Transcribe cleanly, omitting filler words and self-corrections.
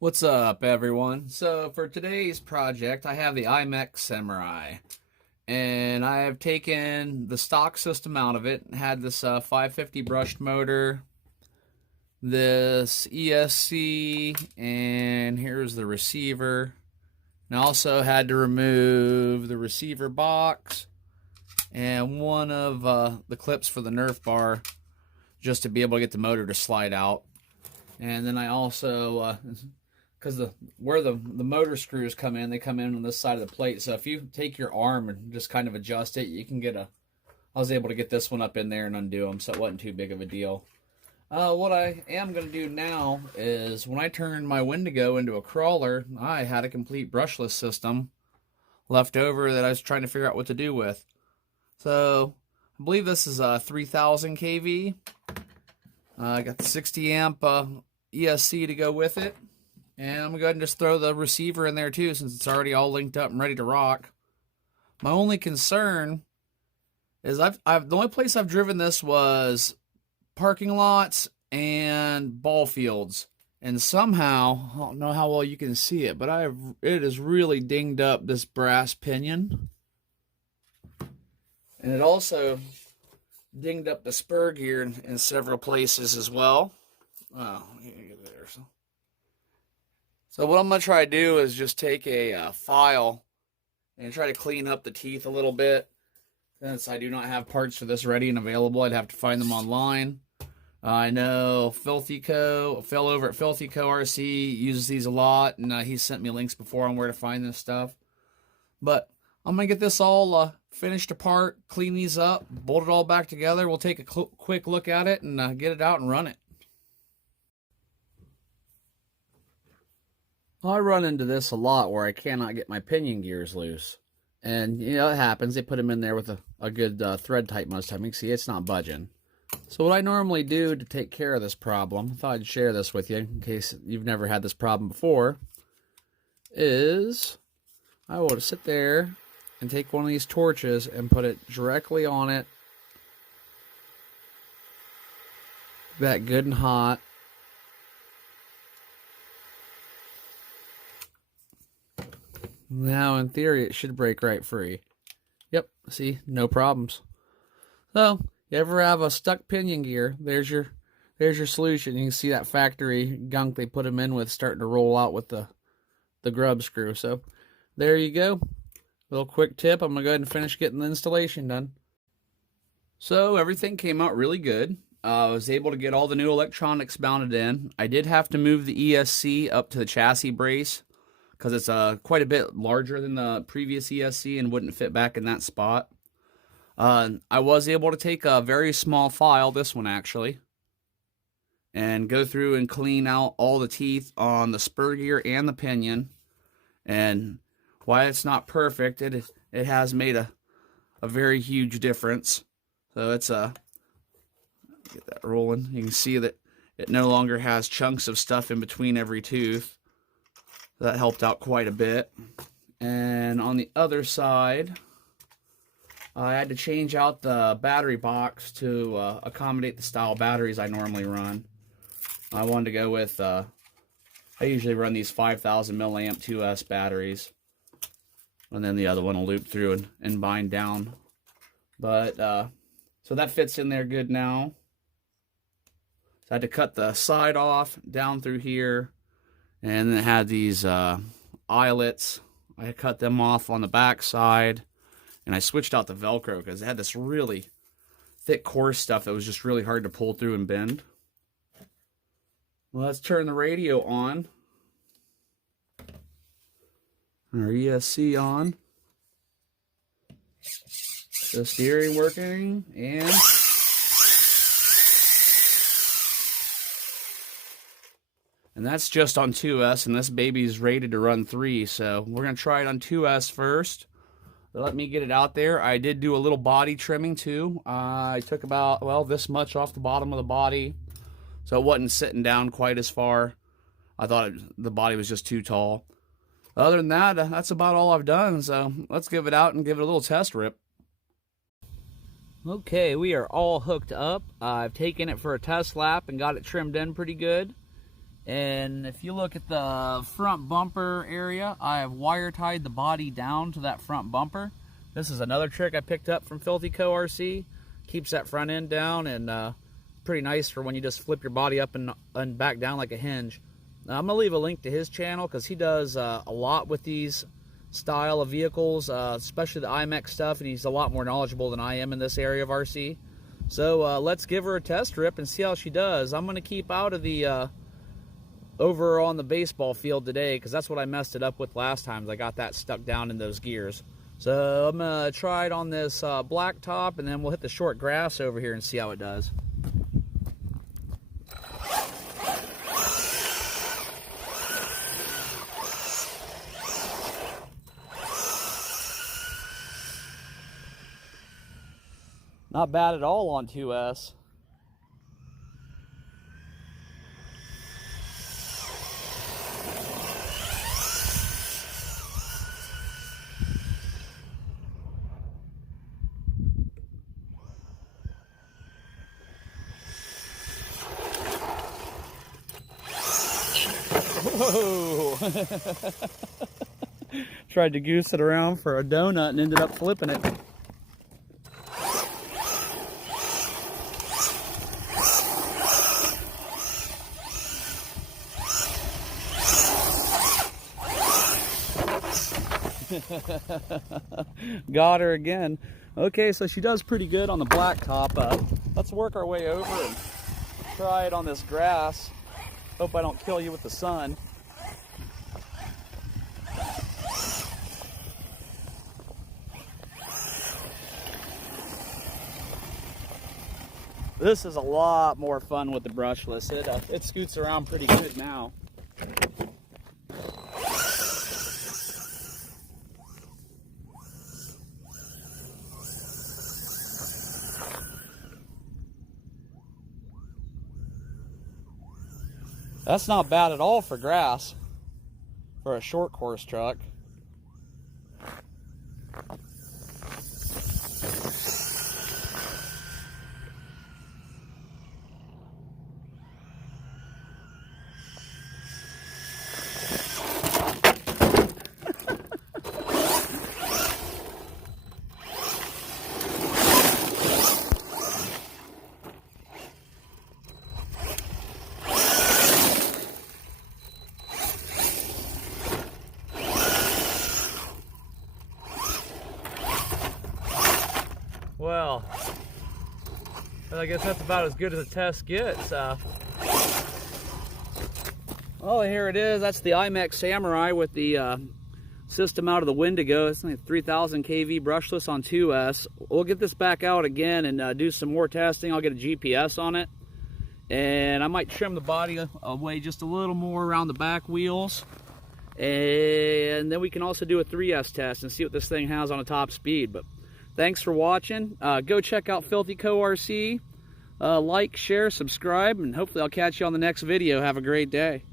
What's up, everyone? So for today's project, I have the Imex Samurai, and I have taken the stock system out of it. Had this 550 brushed motor, this ESC, and here's the receiver. And I also had to remove the receiver box and one of the clips for the Nerf bar, just to be able to get the motor to slide out. And then I also because where the motor screws come in, they come in on this side of the plate. So if you take your arm and just kind of adjust it, you can get I was able to get this one up in there and undo them, so it wasn't too big of a deal. What I am going to do now is, when I turned my Wendigo into a crawler, I had a complete brushless system left over that I was trying to figure out what to do with. So I believe this is a 3000 kV. I got the 60 amp ESC to go with it. And I'm going to go ahead and just throw the receiver in there too, since it's already all linked up and ready to rock. My only concern is the only place I've driven this was parking lots and ball fields. And somehow, I don't know how well you can see it, but it has really dinged up this brass pinion. And it also dinged up the spur gear in several places as well. Oh, there. So what I'm going to try to do is just take a file and try to clean up the teeth a little bit. Since I do not have parts for this ready and available, I'd have to find them online. I know philthyco, Phil over at philthyco RC uses these a lot, and he's sent me links before on where to find this stuff. But I'm going to get this all finished apart, clean these up, bolt it all back together. We'll take a quick look at it and get it out and run it. I run into this a lot where I cannot get my pinion gears loose. And, you know, it happens. They put them in there with a good thread type most time. You can see it's not budging. So what I normally do to take care of this problem, I thought I'd share this with you in case you've never had this problem before, is I will sit there and take one of these torches and put it directly on it. That good and hot. Now, in theory, it should break right free. Yep, see, no problems. So, you ever have a stuck pinion gear, there's your solution. You can see that factory gunk they put them in with starting to roll out with the grub screw. So, there you go. Little quick tip. I'm going to go ahead and finish getting the installation done. So, everything came out really good. I was able to get all the new electronics mounted in. I did have to move the ESC up to the chassis brace, because it's quite a bit larger than the previous ESC and wouldn't fit back in that spot. I was able to take a very small file, this one actually, and go through and clean out all the teeth on the spur gear and the pinion. And while it's not perfect, it has made a very huge difference. So it's get that rolling. You can see that it no longer has chunks of stuff in between every tooth. That helped out quite a bit. And on the other side, I had to change out the battery box to accommodate the style batteries I normally run. I wanted to go with, I usually run these 5,000 milliamp 2S batteries. And then the other one will loop through and bind down. But, so that fits in there good now. So I had to cut the side off down through here. And then it had these eyelets. I cut them off on the back side. And I switched out the Velcro because it had this really thick coarse stuff that was just really hard to pull through and bend. Well, let's turn the radio on. Our ESC on. The steering working. And that's just on 2S, and this baby's rated to run 3, so we're going to try it on 2S first. Let me get it out there. I did do a little body trimming too. I took about, well, this much off the bottom of the body, so it wasn't sitting down quite as far. I thought the body was just too tall. Other than that, that's about all I've done, so let's give it out and give it a little test rip. Okay, we are all hooked up. I've taken it for a test lap and got it trimmed in pretty good. And if you look at the front bumper area, I have wire tied the body down to that front bumper. This is another trick I picked up from philthyco RC. Keeps that front end down, and pretty nice for when you just flip your body up and back down like a hinge. Now, I'm going to leave a link to his channel because he does a lot with these style of vehicles, especially the Imex stuff, and he's a lot more knowledgeable than I am in this area of RC. So let's give her a test rip and see how she does. I'm going to keep out of the over on the baseball field today because that's what I messed it up with last time. I got that stuck down in those gears. So I'm going to try it on this black top, and then we'll hit the short grass over here and see how it does. Not bad at all on 2S. Whoa! Tried to goose it around for a donut and ended up flipping it. Got her again. Okay, so she does pretty good on the black top. Let's work our way over and try it on this grass. Hope I don't kill you with the sun. This is a lot more fun with the brushless. It scoots around pretty good now. That's not bad at all for grass, for a short course truck. Well, I guess that's about as good as a test gets. Oh, here it is. That's the Imex Samurai with the system out of the Wendigo. It's only 3000 kV brushless on 2S. We'll get this back out again and do some more testing. I'll get a GPS on it. And I might trim the body away just a little more around the back wheels. And then we can also do a 3S test and see what this thing has on a top speed. But thanks for watching. Go check out philthyco RC. Like, share, subscribe, and hopefully I'll catch you on the next video. Have a great day.